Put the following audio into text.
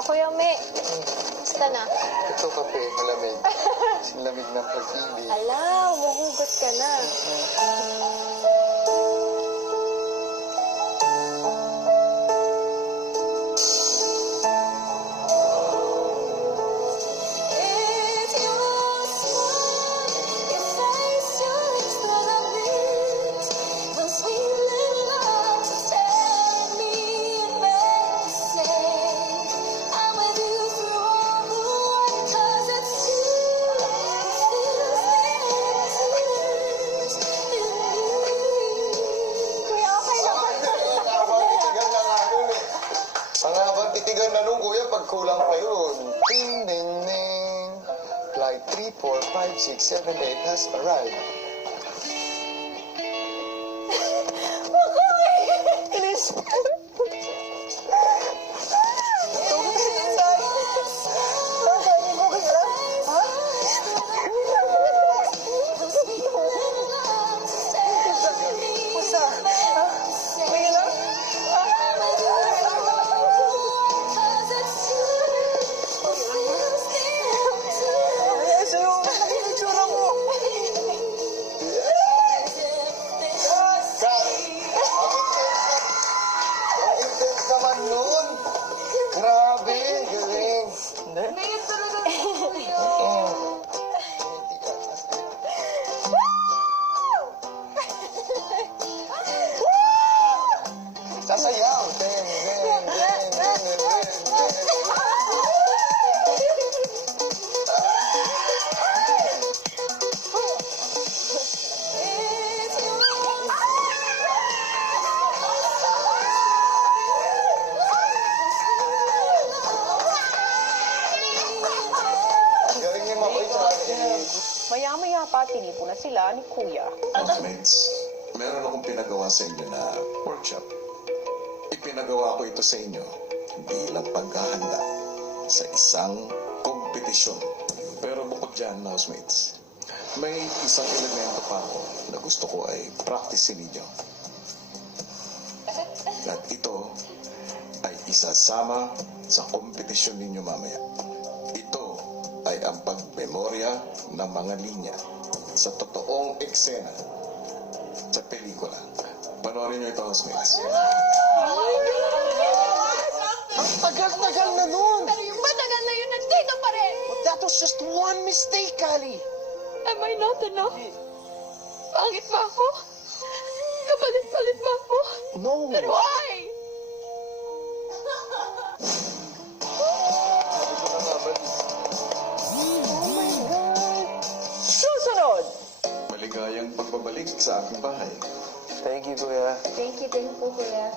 Kuya May. Basta na. Ito kape, malamig. Lamig ng pag-ibig. Ala, umuhugot ka na. Ang habang titigan na nung kuya, pag kulang pa yun. Ding, ding, ding. Flight 3, 4, 5, 6, 7, 8 has arrived. Inis. Grabe, galing. Ngayon talaga Sasayaw. Ding, ding, ding, ding, ding, ding. Galing ni Makoy sa Maya-maya pa, tinipo na sila ni Kuya. Mates, meron akong pinagawa sa inyo na workshop. Ipinagawa ko ito sa inyo bilang paghahanda sa isang kompetisyon. Pero bukod dyan, housemates, may isang elemento pa ako na gusto ko ay practice ninyo. At ito ay isasama sa kompetisyon ninyo mamaya. Ito ay ang pagmemorya ng mga linya sa totoong eksena sa pelikula. Panoorin nyo ito, housemates. Ang tagal-tagal na nun! matagal na yun, nandito pa rin. That was just one mistake, Kali. Am I not enough? Pangit ba ako? Kapalit-palit ba ako? No. But why? Susunod! Maligayang pagbabalik sa aking bahay. Thank you, Kuya. Thank you, Kuya.